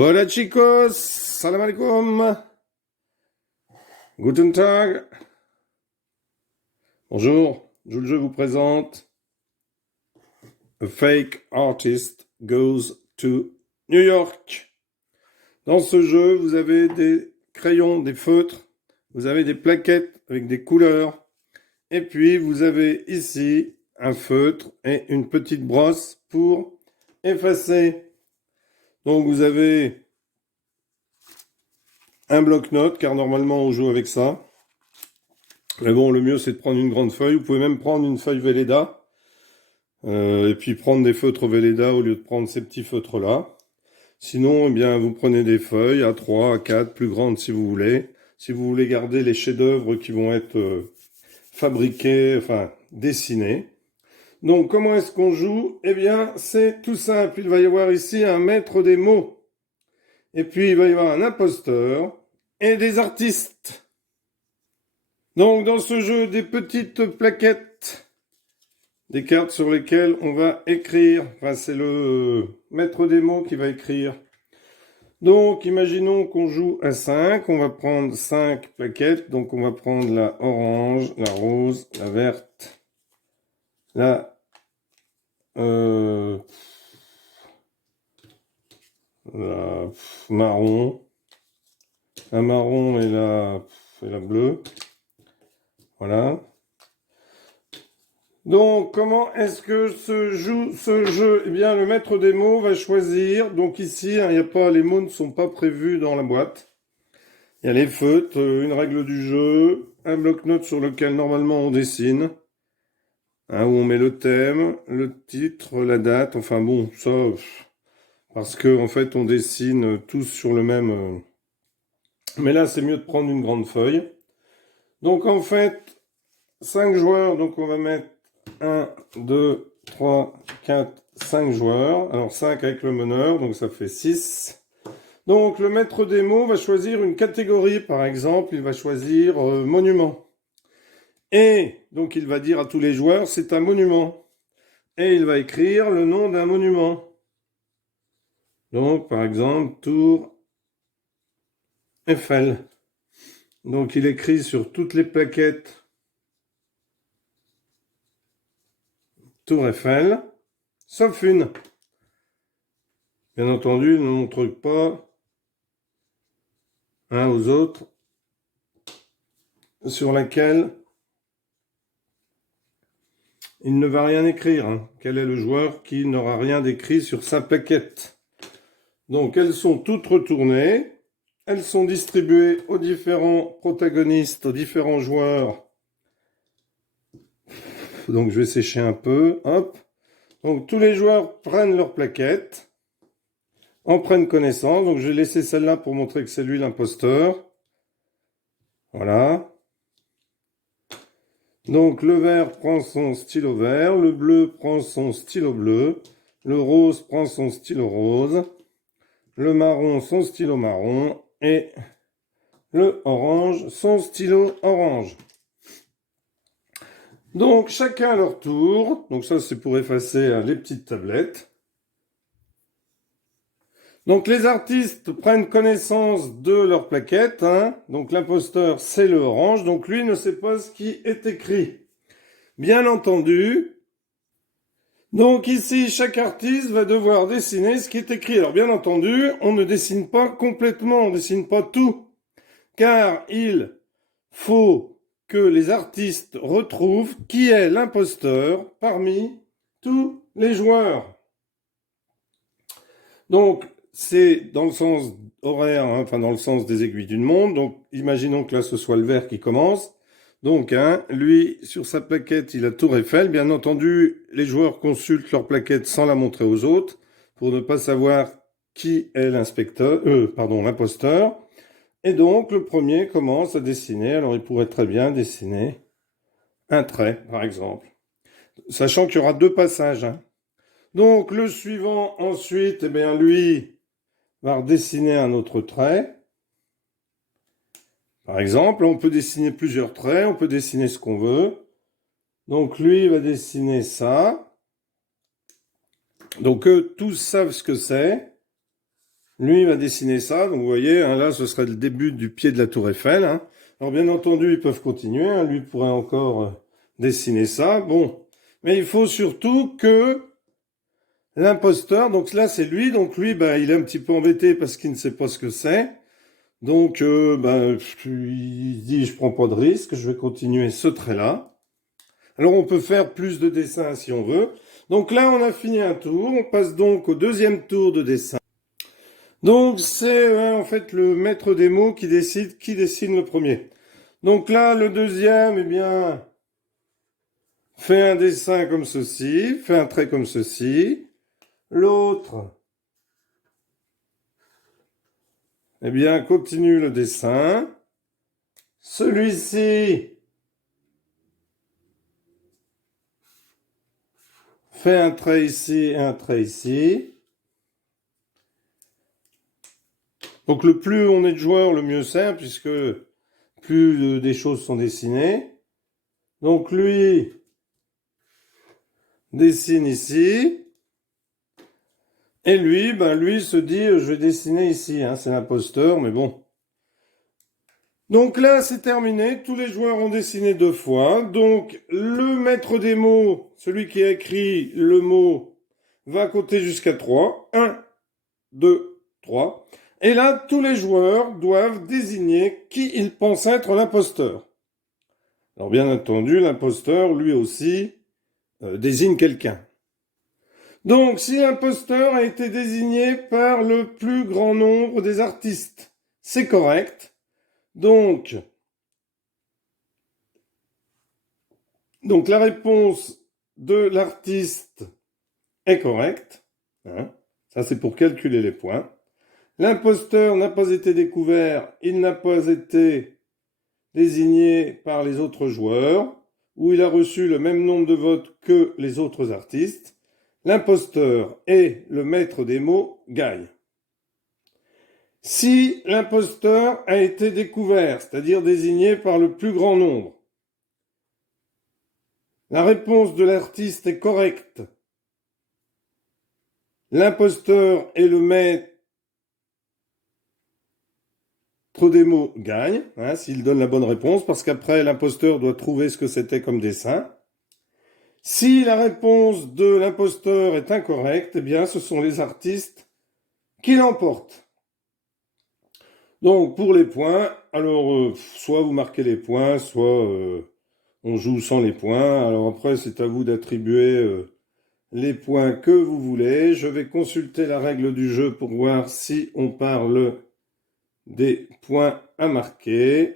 Hola chicos, salam alaikum, guten Tag, bonjour, je vous présente A Fake Artist Goes to New York. Dans ce jeu, vous avez des crayons, des feutres, vous avez des plaquettes avec des couleurs, et puis vous avez ici un feutre et une petite brosse pour effacer. Donc vous avez un bloc-notes, car normalement on joue avec ça. Mais bon, le mieux c'est de prendre une grande feuille. Vous pouvez même prendre une feuille Velleda. Et puis prendre des feutres Velleda au lieu de prendre ces petits feutres-là. Sinon, eh bien, vous prenez des feuilles à 3, à 4, plus grandes si vous voulez. Si vous voulez garder les chefs-d'œuvre qui vont être fabriqués, enfin dessinés. Donc, comment est-ce qu'on joue? Eh bien, c'est tout simple. Il va y avoir ici un maître des mots. Et puis, il va y avoir un imposteur et des artistes. Donc, dans ce jeu, des petites plaquettes, des cartes sur lesquelles on va écrire. Enfin, c'est le maître des mots qui va écrire. Donc, imaginons qu'on joue à 5. On va prendre 5 plaquettes. Donc, on va prendre la orange, la rose, la verte, la marron, la marron et la bleue. Voilà. Donc, comment est-ce que se joue ce jeu? Eh bien, le maître des mots va choisir. Donc ici, il y a pas, les mots ne sont pas prévus dans la boîte. Il y a les feutres, une règle du jeu, un bloc-notes sur lequel normalement on dessine, où on met le thème, le titre, la date. Enfin bon, ça, parce que en fait, on dessine tous sur le même. Mais là, c'est mieux de prendre une grande feuille. Donc en fait, 5 joueurs. Donc on va mettre 1, 2, 3, 4, 5 joueurs. Alors 5 avec le meneur, donc ça fait 6. Donc le maître des mots va choisir une catégorie, par exemple, il va choisir monument. Et donc il va dire à tous les joueurs, c'est un monument. Et il va écrire le nom d'un monument. Donc par exemple, Tour Eiffel. Donc il écrit sur toutes les plaquettes Tour Eiffel, sauf une. Bien entendu, il ne montre pas aux autres sur laquelle il ne va rien écrire. Quel est le joueur qui n'aura rien d'écrit sur sa plaquette? Donc elles sont toutes retournées. Elles sont distribuées aux différents protagonistes, aux différents joueurs. Donc je vais sécher un peu. Hop. Donc tous les joueurs prennent leur plaquette, en prennent connaissance. Donc je vais laisser celle-là pour montrer que c'est lui l'imposteur. Voilà. Donc le vert prend son stylo vert, le bleu prend son stylo bleu, le rose prend son stylo rose, le marron son stylo marron et le orange son stylo orange. Donc chacun à leur tour. Donc ça c'est pour effacer les petites tablettes. Donc les artistes prennent connaissance de leur plaquette. Donc l'imposteur c'est le orange. Donc lui ne sait pas ce qui est écrit. Bien entendu. Donc ici chaque artiste va devoir dessiner ce qui est écrit. Alors bien entendu on ne dessine pas complètement, on ne dessine pas tout. Car il faut que les artistes retrouvent qui est l'imposteur parmi tous les joueurs. Donc, c'est dans le sens horaire, enfin dans le sens des aiguilles d'une montre. Donc, imaginons que là, ce soit le vert qui commence. Donc, lui, sur sa plaquette, il a Tour Eiffel. Bien entendu, les joueurs consultent leur plaquette sans la montrer aux autres pour ne pas savoir qui est l'imposteur. Et donc, le premier commence à dessiner. Alors, il pourrait très bien dessiner un trait, par exemple. Sachant qu'il y aura 2 passages. Donc, le suivant, ensuite, eh bien, lui va redessiner un autre trait. Par exemple, on peut dessiner plusieurs traits, on peut dessiner ce qu'on veut. Donc, lui, il va dessiner ça. Donc, eux, tous savent ce que c'est. Lui, il va dessiner ça. Donc, vous voyez, hein, là, ce serait le début du pied de la tour Eiffel. Hein. Alors, bien entendu, ils peuvent continuer. Hein. Lui pourrait encore dessiner ça. Bon. Mais il faut surtout que l'imposteur, donc là, c'est lui. Donc, lui, bah, il est un petit peu embêté parce qu'il ne sait pas ce que c'est. Donc, bah, il dit, je prends pas de risque. Je vais continuer ce trait-là. Alors, on peut faire plus de dessins si on veut. Donc là, on a fini un tour. On passe donc au deuxième tour de dessin. Donc, c'est en fait le maître des mots qui décide qui dessine le premier. Donc là, le deuxième, eh bien, fait un dessin comme ceci, fait un trait comme ceci. L'autre, eh bien, continue le dessin. Celui-ci fait un trait ici et un trait ici. Donc, le plus on est de joueurs, le mieux c'est, puisque plus des choses sont dessinées. Donc, lui dessine ici. Et lui, ben lui se dit, je vais dessiner ici. Hein, c'est l'imposteur, mais bon. Donc là, c'est terminé. Tous les joueurs ont dessiné 2 fois. Donc, le maître des mots, celui qui a écrit le mot, va compter jusqu'à 3. 1, 2, 3. Et là, tous les joueurs doivent désigner qui ils pensent être l'imposteur. Alors, bien entendu, l'imposteur, lui aussi, désigne quelqu'un. Donc, si l'imposteur a été désigné par le plus grand nombre des artistes, c'est correct. Donc, la réponse de l'artiste est correcte. Hein, ça, c'est pour calculer les points. L'imposteur n'a pas été découvert, il n'a pas été désigné par les autres joueurs, ou il a reçu le même nombre de votes que les autres artistes. L'imposteur et le maître des mots gagnent. Si l'imposteur a été découvert, c'est-à-dire désigné par le plus grand nombre, la réponse de l'artiste est correcte. L'imposteur et le maître des mots gagnent, hein, s'il donne la bonne réponse, parce qu'après, l'imposteur doit trouver ce que c'était comme dessin. Si la réponse de l'imposteur est incorrecte, eh bien, ce sont les artistes qui l'emportent. Donc, pour les points, alors, soit vous marquez les points, soit on joue sans les points. Alors après, c'est à vous d'attribuer les points que vous voulez. Je vais consulter la règle du jeu pour voir si on parle des points à marquer.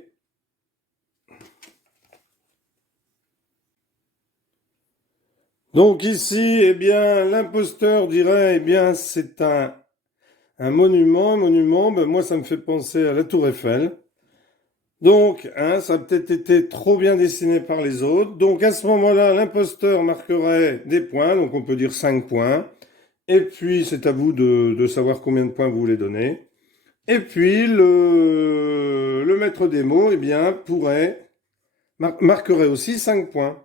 Donc ici, eh bien, l'imposteur dirait, eh bien, c'est un monument. Un monument, ben moi, ça me fait penser à la Tour Eiffel. Donc, hein, ça a peut-être été trop bien dessiné par les autres. Donc, à ce moment-là, l'imposteur marquerait des points. Donc, on peut dire 5 points. Et puis, c'est à vous de savoir combien de points vous voulez donner. Et puis, le maître des mots, eh bien, marquerait aussi 5 points.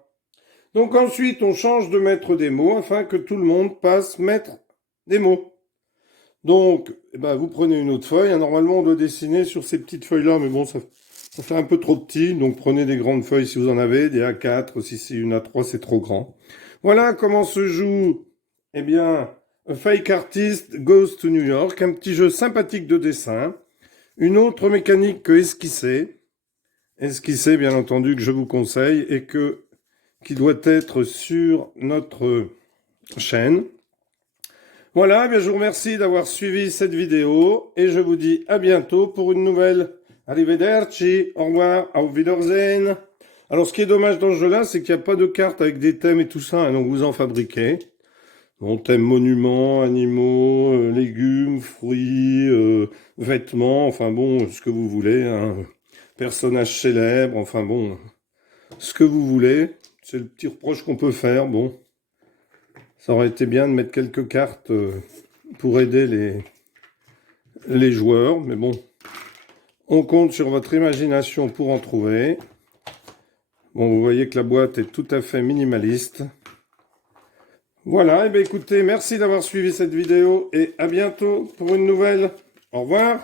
Donc, ensuite, on change de maître des mots afin que tout le monde passe maître des mots. Donc, eh ben, vous prenez une autre feuille. Normalement, on doit dessiner sur ces petites feuilles-là, mais bon, ça fait un peu trop petit. Donc, prenez des grandes feuilles si vous en avez, des A4. Si c'est une A3, c'est trop grand. Voilà comment se joue, eh bien, A Fake Artist Goes to New York. Un petit jeu sympathique de dessin. Une autre mécanique que esquisser. Esquisser, bien entendu, que je vous conseille et qui doit être sur notre chaîne. Voilà, eh bien, je vous remercie d'avoir suivi cette vidéo et je vous dis à bientôt pour une nouvelle. Arrivederci, au revoir, auf Wiedersehen. Alors, ce qui est dommage dans ce jeu-là, c'est qu'il n'y a pas de carte avec des thèmes et tout ça, hein, donc vous en fabriquez. Bon, thème monuments, animaux, légumes, fruits, vêtements, enfin bon, ce que vous voulez. Hein. Personnages célèbres, enfin bon, ce que vous voulez. C'est le petit reproche qu'on peut faire, bon. Ça aurait été bien de mettre quelques cartes pour aider les joueurs, mais bon, on compte sur votre imagination pour en trouver. Bon, vous voyez que la boîte est tout à fait minimaliste. Voilà, et bien écoutez, merci d'avoir suivi cette vidéo et à bientôt pour une nouvelle. Au revoir.